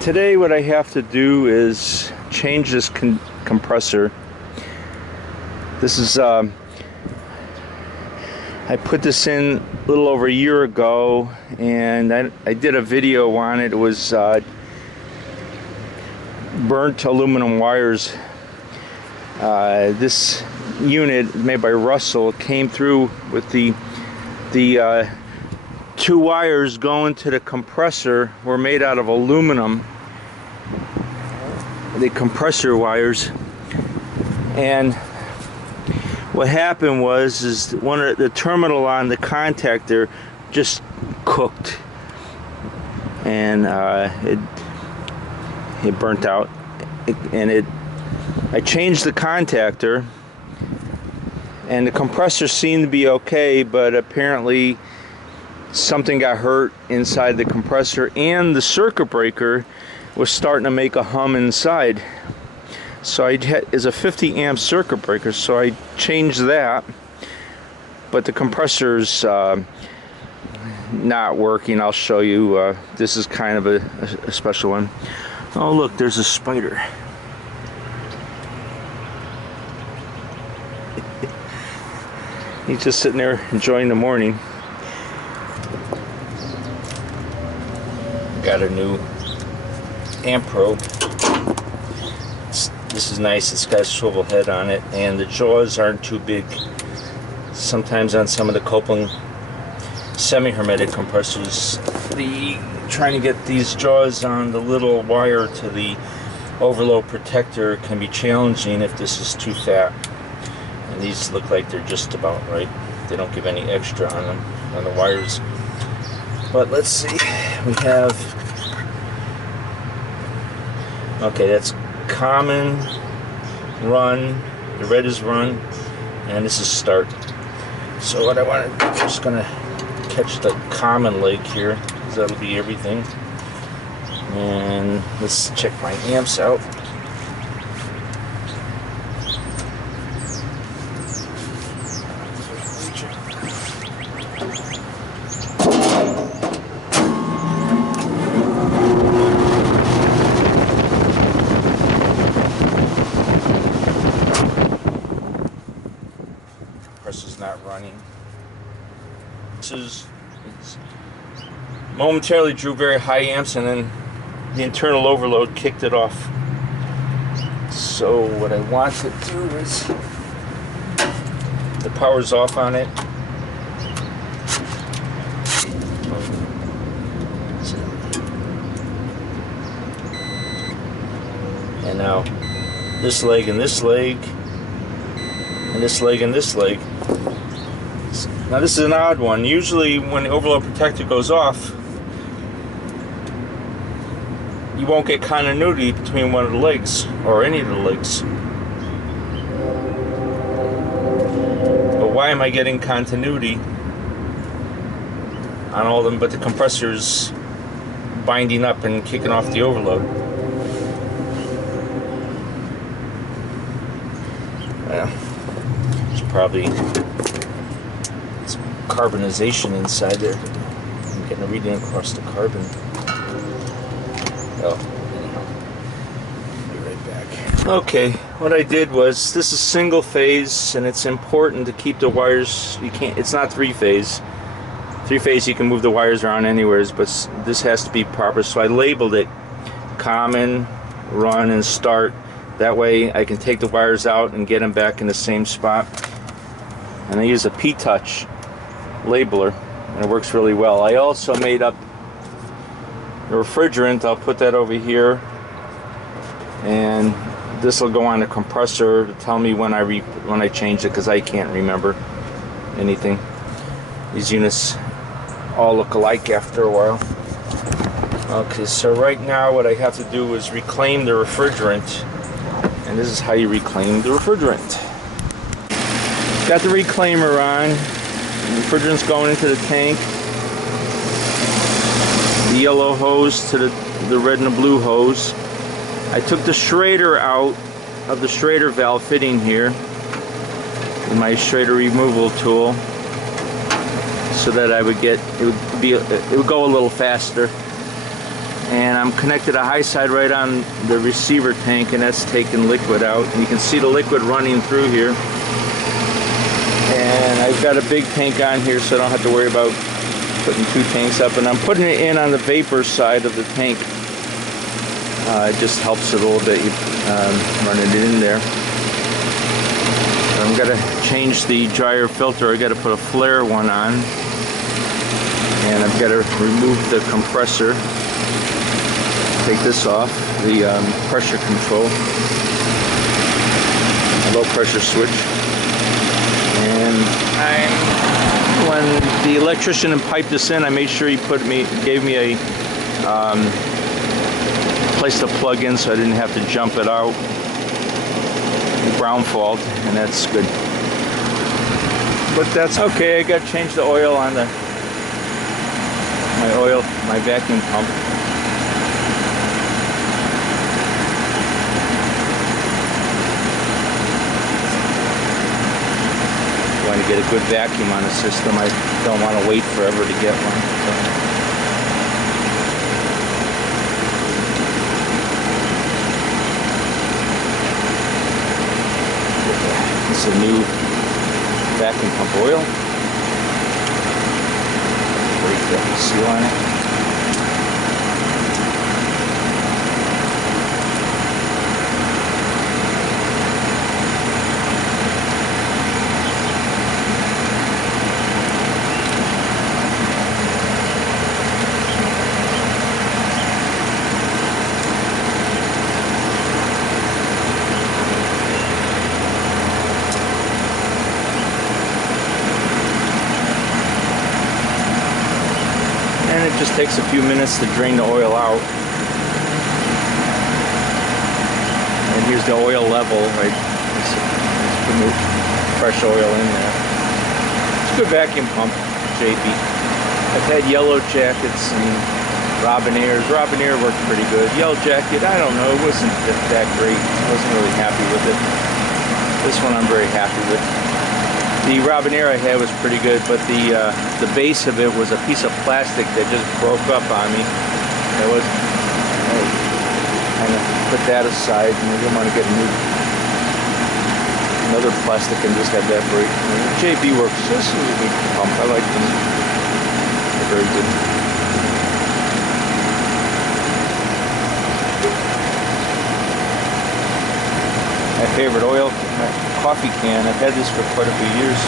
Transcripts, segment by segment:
Today what I have to do is change this compressor. This is I put this in a little over a year ago, and I did a video on it. It was burnt aluminum wires. This unit made by Russell came through with the two wires going to the compressor were made out of aluminum, the compressor wires. And what happened was one of the terminal on the contactor just cooked, and it burnt out. I changed the contactor, and the compressor seemed to be okay, but apparently something got hurt inside the compressor, and the circuit breaker was starting to make a hum inside. So it's a 50 amp circuit breaker, so I changed that, but the compressor's not working. I'll show you. This is kind of a special one. Oh look, there's a spider. He's just sitting there enjoying the morning. Got a new amp probe. This is nice. It's got a swivel head on it, and the jaws aren't too big. Sometimes on some of the Copeland semi-hermetic compressors, trying to get these jaws on the little wire to the overload protector can be challenging if this is too fat. And these look like they're just about right. They don't give any extra on them, on the wires. But let's see. We have, okay, that's common, run, the red is run, and this is start. So what I want to do, I'm just going to catch the common leg here, because that'll be everything. And let's check my amps out. Compressor's not running. It's momentarily drew very high amps, and then the internal overload kicked it off. So what I want to do is, the power's off on it. And now this leg and this leg, and this leg and this leg. Now this is an odd one. Usually when the overload protector goes off, you won't get continuity between one of the legs, or any of the legs. But why am I getting continuity on all of them, but the compressor's binding up and kicking off the overload? Well, it's probably some carbonization inside there. I'm getting a reading across the carbon. Oh, anyhow, be right back. Okay, what I did was, this is single phase, and it's important to keep the wires, it's not three phase. Three phase you can move the wires around anywheres, but this has to be proper, so I labeled it common, run, and start. That way I can take the wires out and get them back in the same spot. And I use a P-Touch labeler, and it works really well. I also made up the refrigerant. I'll put that over here, and this will go on the compressor to tell me when I change it, because I can't remember anything. These units all look alike after a while. Okay, so right now what I have to do is reclaim the refrigerant, and this is how you reclaim the refrigerant. Got the reclaimer on. The refrigerant's going into the tank. The yellow hose to the red and the blue hose. I took the Schrader out of the Schrader valve fitting here with my Schrader removal tool, so that I would get, it would go a little faster. and I'm connected a high side right on the receiver tank, and that's taking liquid out, and you can see the liquid running through here. And I've got a big tank on here, so I don't have to worry about putting two tanks up, and I'm putting it in on the vapor side of the tank. It just helps it a little bit, running it in there. I'm going to change the dryer filter. I've got to put a flare one on, and I've got to remove the compressor. Take this off, the pressure control, low pressure switch. And when the electrician piped this in, I made sure he gave me a place to plug in, so I didn't have to jump it out. Ground fault, and that's good. But that's okay. I got to change the oil on my vacuum pump. Want to get a good vacuum on the system. I don't want to wait forever to get one. So. It's a new vacuum pump oil. Break the seal on it. It just takes a few minutes to drain the oil out. And here's the oil level, right? Put fresh oil in there. It's a good vacuum pump, JB. I've had Yellow Jackets and Robinaires. Robinaire worked pretty good. Yellow Jacket, I don't know, it wasn't that great. I wasn't really happy with it. This one I'm very happy with. The Robinaire I had was pretty good, but the base of it was a piece of plastic that just broke up on me. I kind of put that aside, and I didn't want to get another plastic and just have that break. JB works. This is a good pump. I like them. They're very good. My favorite oil, coffee can. I've had this for quite a few years.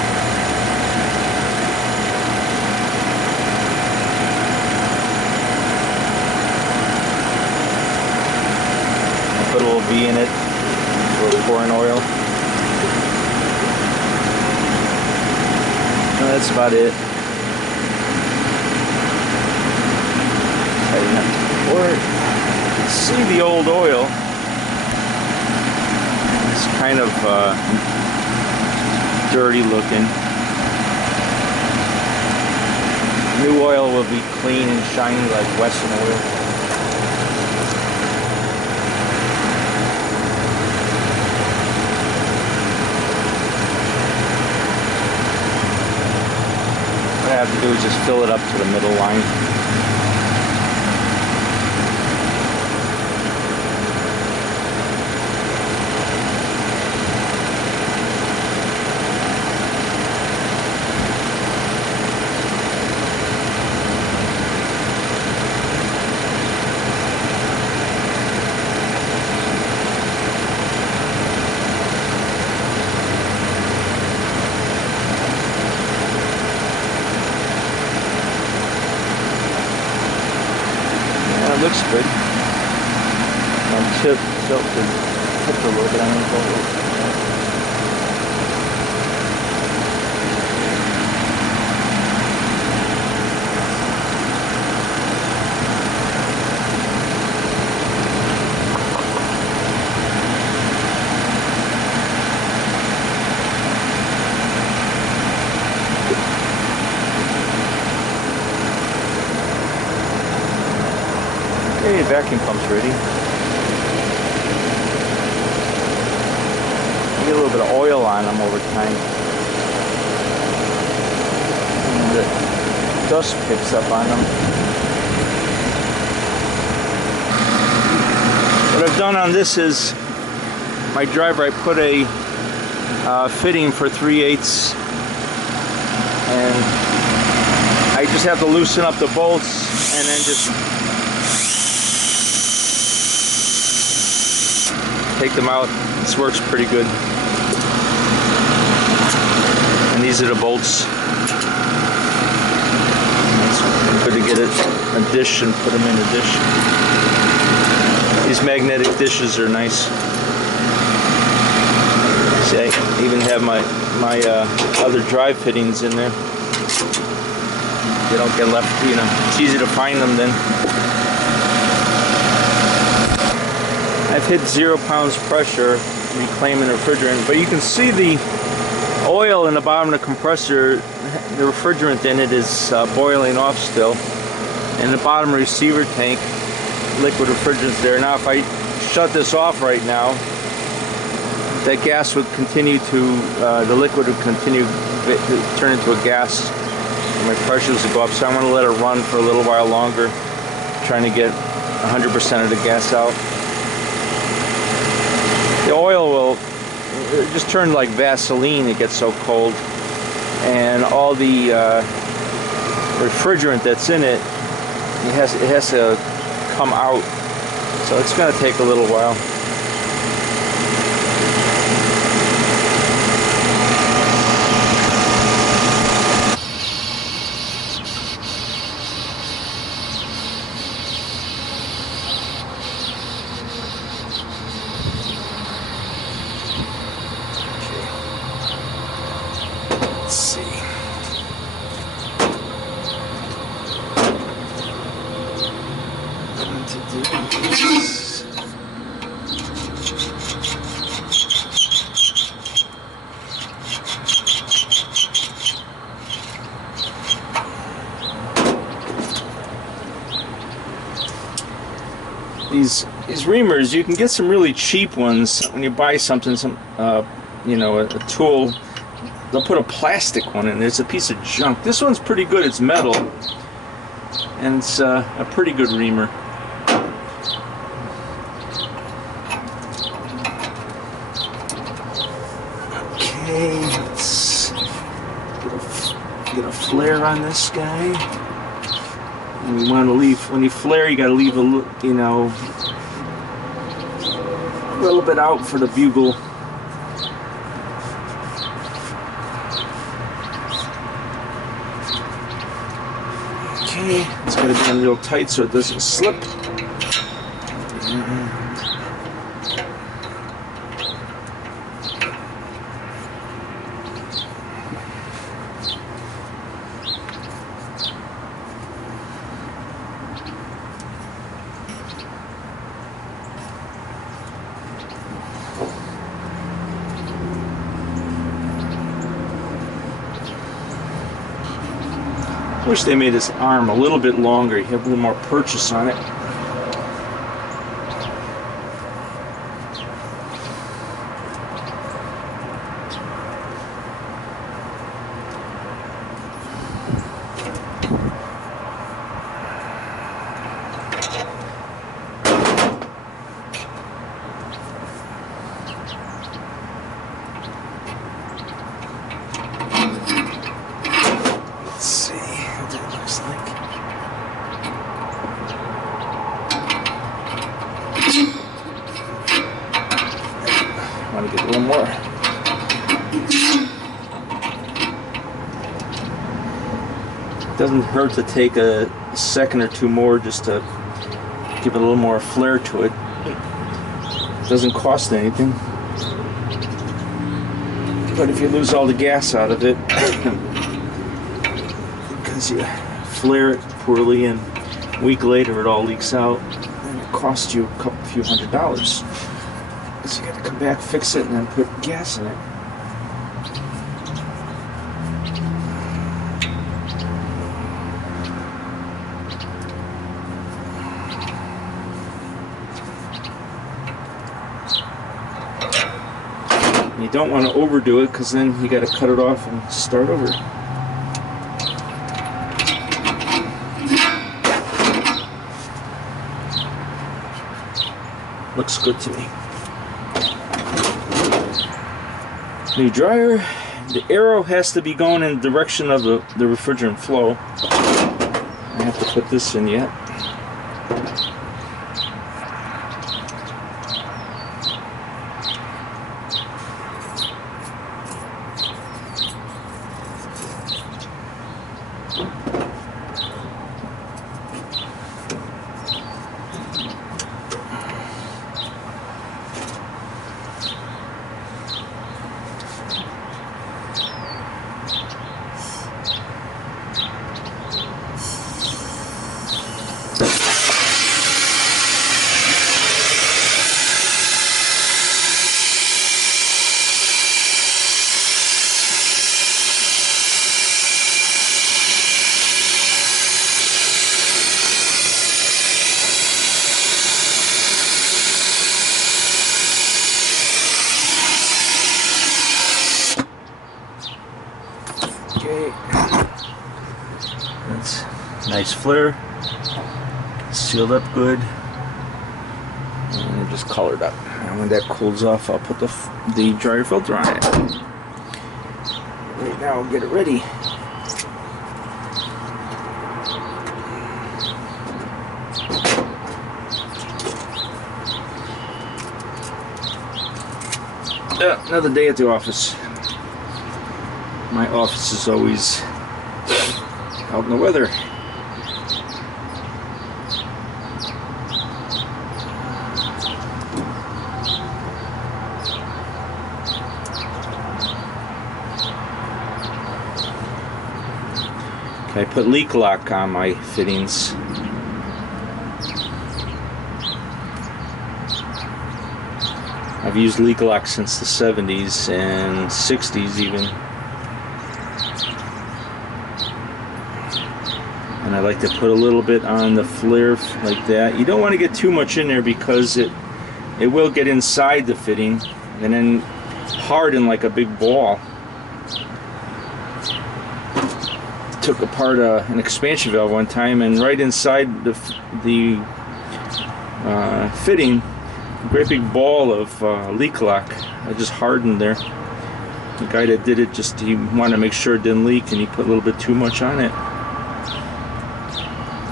I put a little V in it for pouring oil. No, that's about it. I didn't have to pour it. You can see the old oil. Kind of dirty looking. New oil will be clean and shiny like Western oil. What I have to do is just fill it up to the middle line. Looks good. I'm tipped a little bit. I'm going to go a little bit. Okay, vacuum pump's ready. Get a little bit of oil on them over time. And the dust picks up on them. What I've done on this is, my driver, I put a fitting for 3/8, and I just have to loosen up the bolts and then just take them out. This works pretty good. And these are the bolts. It's good to get a dish and put them in a dish. These magnetic dishes are nice. See, I even have my other drive fittings in there. They don't get left, you know, it's easy to find them then. I've hit 0 pounds pressure reclaiming refrigerant, but you can see the oil in the bottom of the compressor, the refrigerant in it is boiling off still. And the bottom receiver tank, liquid refrigerant's there. Now if I shut this off right now, that gas would continue to, the liquid would continue to turn into a gas, and my pressures would go up. So I want to let it run for a little while longer, trying to get 100% of the gas out. The oil will just turn like Vaseline, it gets so cold, and all the refrigerant that's in it, it has to come out, so it's going to take a little while. Let's see. What to do is these reamers, you can get some really cheap ones when you buy something, you know, a tool. They'll put a plastic one in. It's a piece of junk. This one's pretty good. It's metal, and it's a pretty good reamer. Okay, let's get a flare on this guy. And we want to leave, when you flare, you got to leave a little bit out for the bugle. Okay, it's got to be on real tight so it doesn't slip. I wish they made this arm a little bit longer. You have a little more purchase on it. I want to get a little more. It doesn't hurt to take a second or two more just to give it a little more flair to it. It doesn't cost anything. But if you lose all the gas out of it, because you flare it poorly and a week later it all leaks out, and it costs you a few $100s. So you got to come back, fix it, and then put gas in it. You don't want to overdo it, because then you got to cut it off and start over. Looks good to me. New dryer. The arrow has to be going in the direction of the refrigerant flow. I have to put this in yet. Okay, that's nice flare, sealed up good, and just colored up. And when that cools off, I'll put the dryer filter on it. Right now, I'll get it ready. Yeah, another day at the office. My office is always out in the weather. Okay, I put leak lock on my fittings. I've used leak lock since the 70s and 60s even. And I like to put a little bit on the flare like that. You don't want to get too much in there because it will get inside the fitting and then harden like a big ball. Took apart an expansion valve one time, and right inside the fitting, a great big ball of leak lock. I just hardened there. The guy that did it, he wanted to make sure it didn't leak, and he put a little bit too much on it.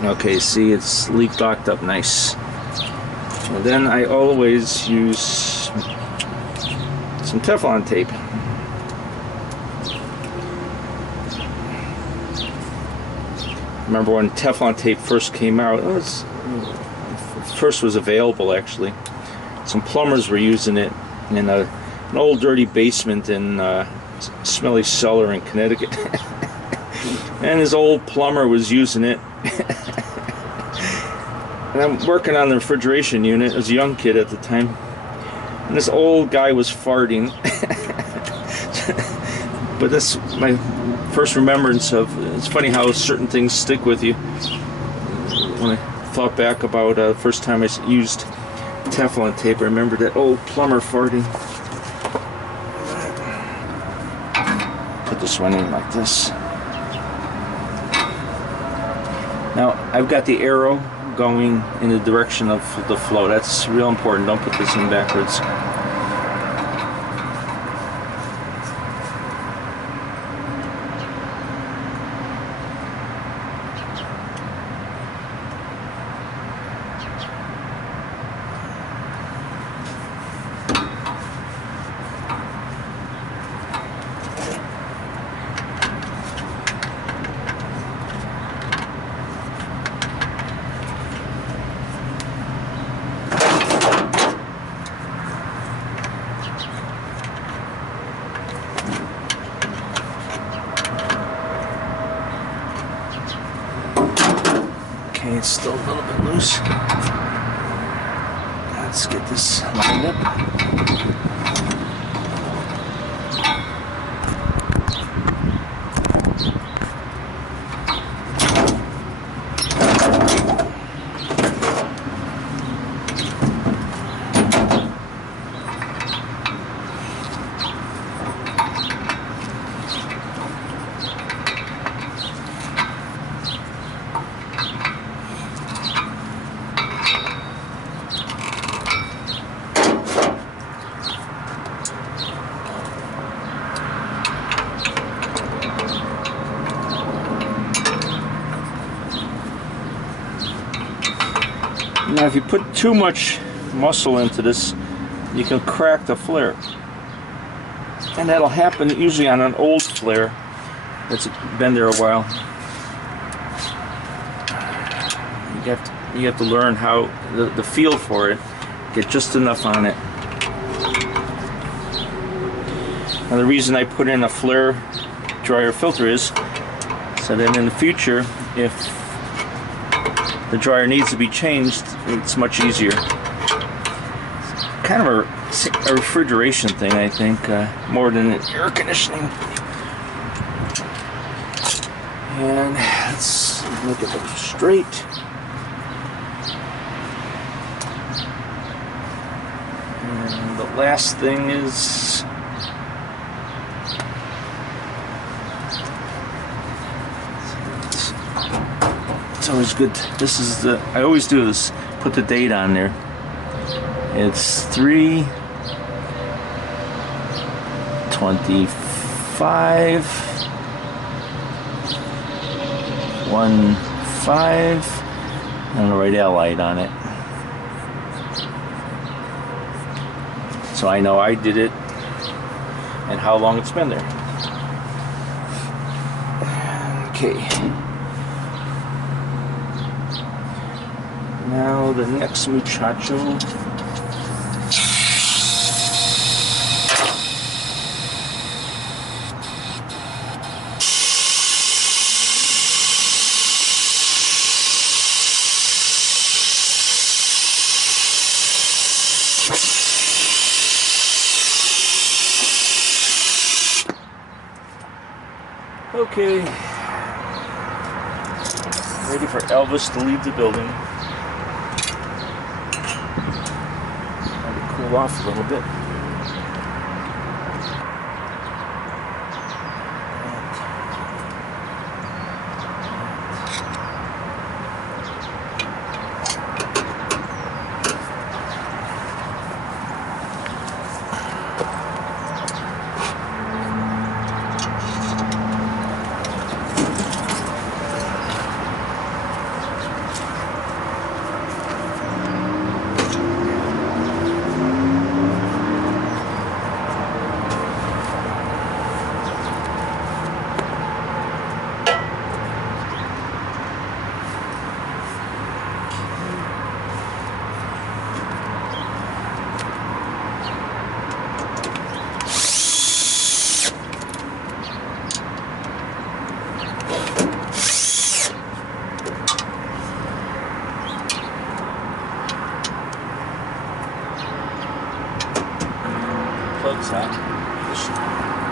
Okay, see, it's leak locked up nice. Well, then I always use some Teflon tape. Remember when Teflon tape first came out? First was available actually. Some plumbers were using it in an old dirty basement in a smelly cellar in Connecticut. And his old plumber was using it. And I'm working on the refrigeration unit as a young kid at the time. And this old guy was farting. But that's my first remembrance of, it's funny how certain things stick with you. When I thought back about the first time I used Teflon tape, I remember that old plumber farting. Put this one in like this. Now, I've got the arrow going in the direction of the flow. That's real important. Don't put this in backwards. Okay, it's still a little bit loose. Let's get this lined up. if you put too much muscle into this, you can crack the flare. And that'll happen usually on an old flare that's been there a while. You have to learn how the feel for it. Get just enough on it. Now the reason I put in a flare dryer filter is so that in the future, if the dryer needs to be changed, it's much easier. Kind of a refrigeration thing, I think, more than air conditioning. And let's make it look straight. And the last thing is it's always good. This is the, I always do this, put the date on there. It's 3/25/15, and I'll write Allied on it. So I know I did it and how long it's been there. Okay. Now the next muchacho. Okay, ready for Elvis to leave the building. Let it cool off a little bit.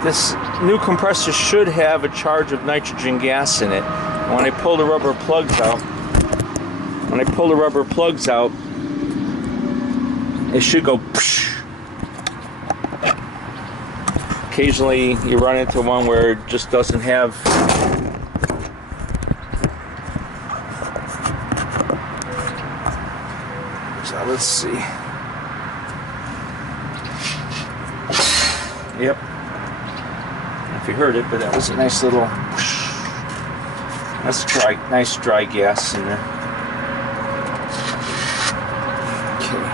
This new compressor should have a charge of nitrogen gas in it. When I pull the rubber plugs out, it should go psh. Occasionally you run into one where it just doesn't have so let's see. Yep. If you heard it, but that was a nice little whoosh. That's dry, nice dry gas in there. Okay.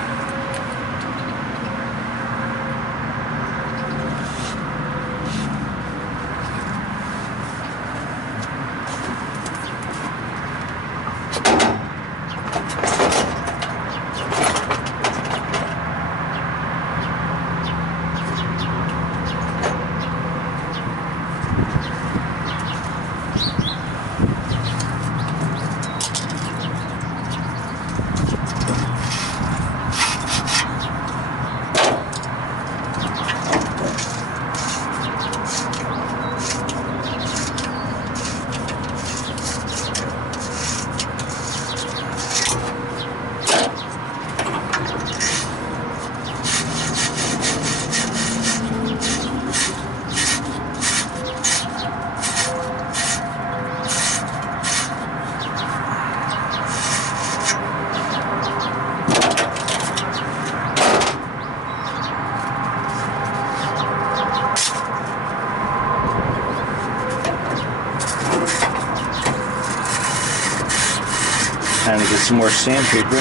Time to get some more sandpaper.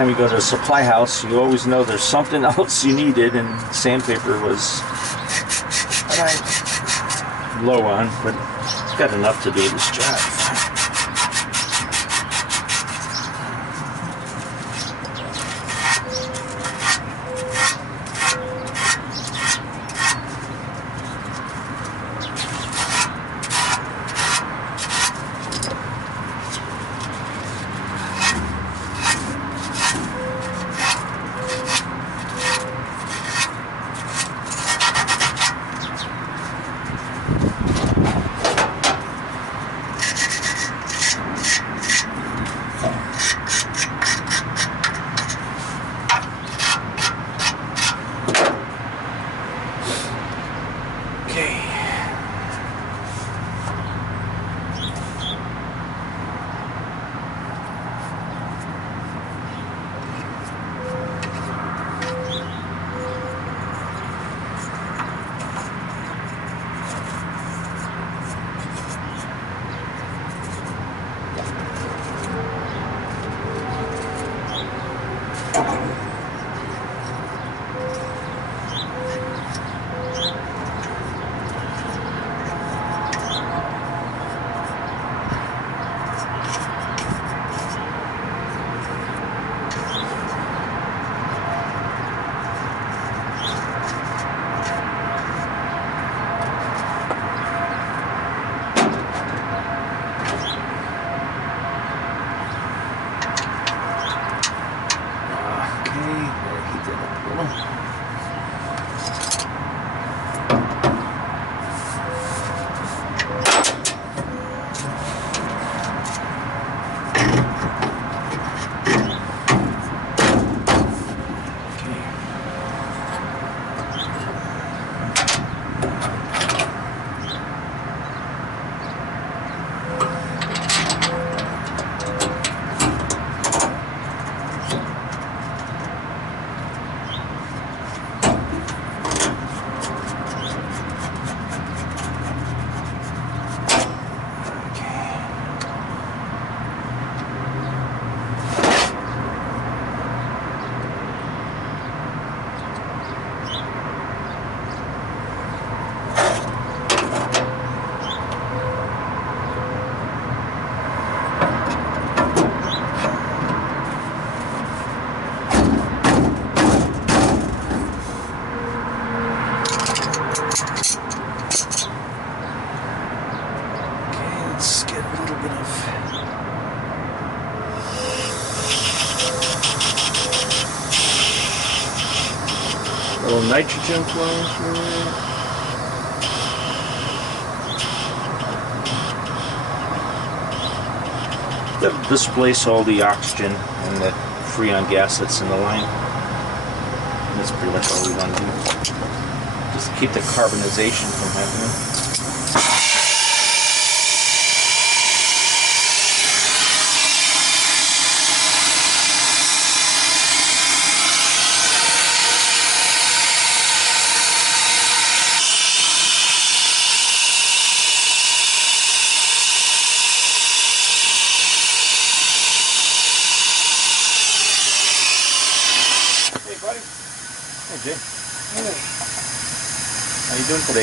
time you go to a supply house, you always know there's something else you needed, and sandpaper was low on, but it's got enough to do this job. Little nitrogen flowing through it. That'll displace all the oxygen and the freon gas that's in the line. And that's pretty much all we want to do. Just keep the carbonization from happening. Hey Jay. Hey. How you doing today?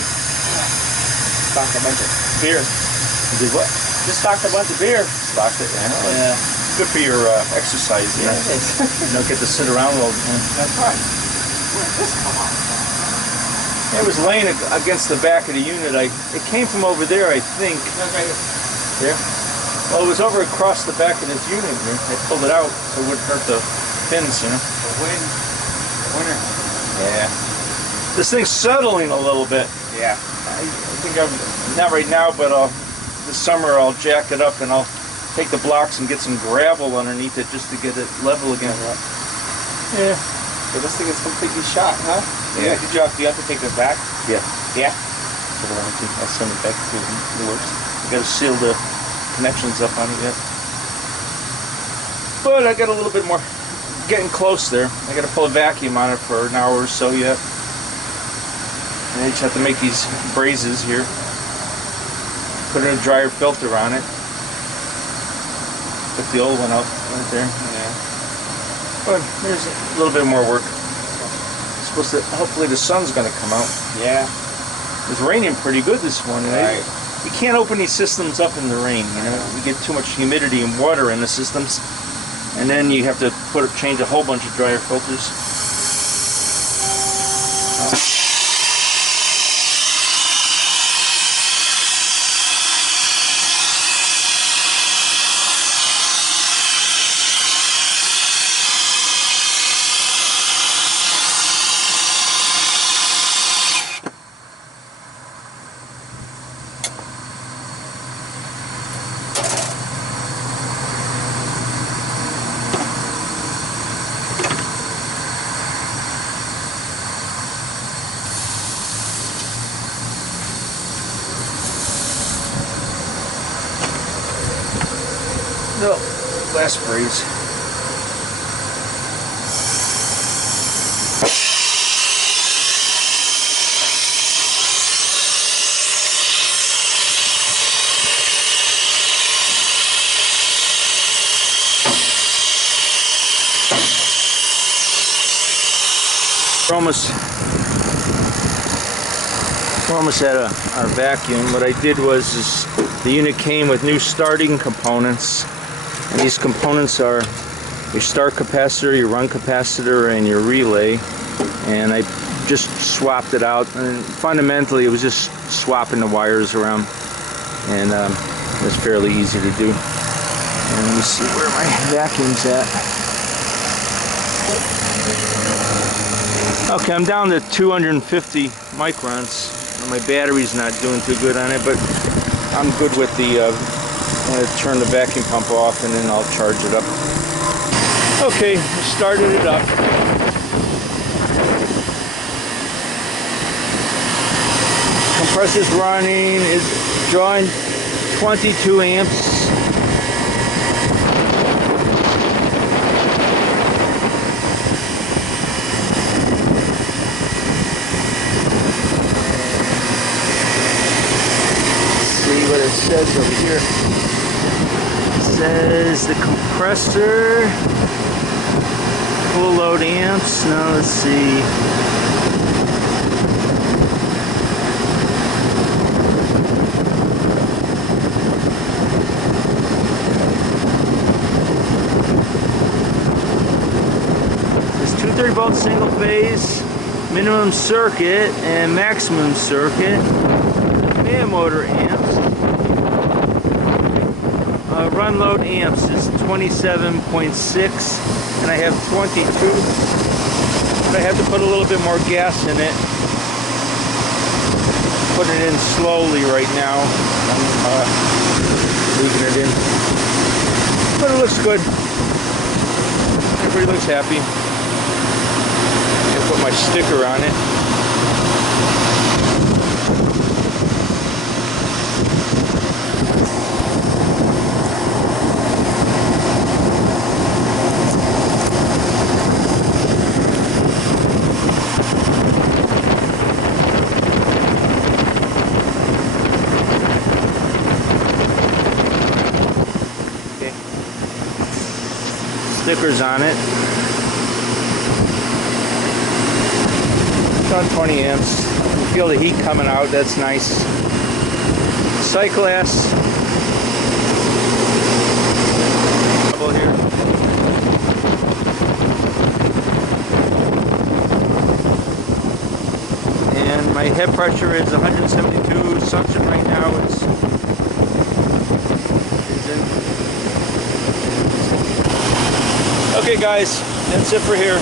Stocked a bunch of beer. You did what? Just stocked a bunch of beer. Stocked it, yeah. Yeah. Good for your exercise, yeah. You don't get to sit around all the time. That's right. Where did this come out from? It was laying against the back of the unit. It came from over there, I think. That's right. There? Well, it was over across the back of this unit here. I pulled it out so it wouldn't hurt the pins, you know. The wind. The winter. Yeah. This thing's settling a little bit. Yeah. I think not right now, but this summer I'll jack it up and I'll take the blocks and get some gravel underneath it just to get it level again. Yeah. So this thing is completely shot, huh? Yeah. Do you have to take this back? Yeah. Yeah. I'll send it back to the works. I got to seal the connections up on it yet. But I got a little bit more. Getting close there. I got to pull a vacuum on it for an hour or so yet. And I just have to make these brazes here. Put in a dryer filter on it. Took the old one out right there. Yeah. But there's a little bit more work. It's supposed to, hopefully the sun's going to come out. Yeah. It's raining pretty good this morning. Right. You can't open these systems up in the rain. You know, we get too much humidity and water in the systems, and then you have to change a whole bunch of dryer filters. No, last breeze. We're almost at our vacuum. What I did was the unit came with new starting components. And these components are your start capacitor, your run capacitor, and your relay. And I just swapped it out. And fundamentally, it was just swapping the wires around. And it was fairly easy to do. And let me see where my vacuum's at. Okay, I'm down to 250 microns. My battery's not doing too good on it, but I'm good with the I'm going to turn the vacuum pump off and then I'll charge it up. Okay, started it up. Compressor's running, it's drawing 22 amps. What it says over here. It says the compressor, full load amps. Now let's see. It's 230 volt single phase, minimum circuit and maximum circuit. Command motor amps. Run load amps is 27.6 and I have 22, but I have to put a little bit more gas in it. Put it in slowly right now. I'm leaving it in, but it looks good. Everybody looks happy. I put my sticker on it. Stickers on it. It's on 20 amps. You feel the heat coming out, that's nice. Sight glass. Double here. And my head pressure is 172. Suction right now is in. Okay guys, that's it for here.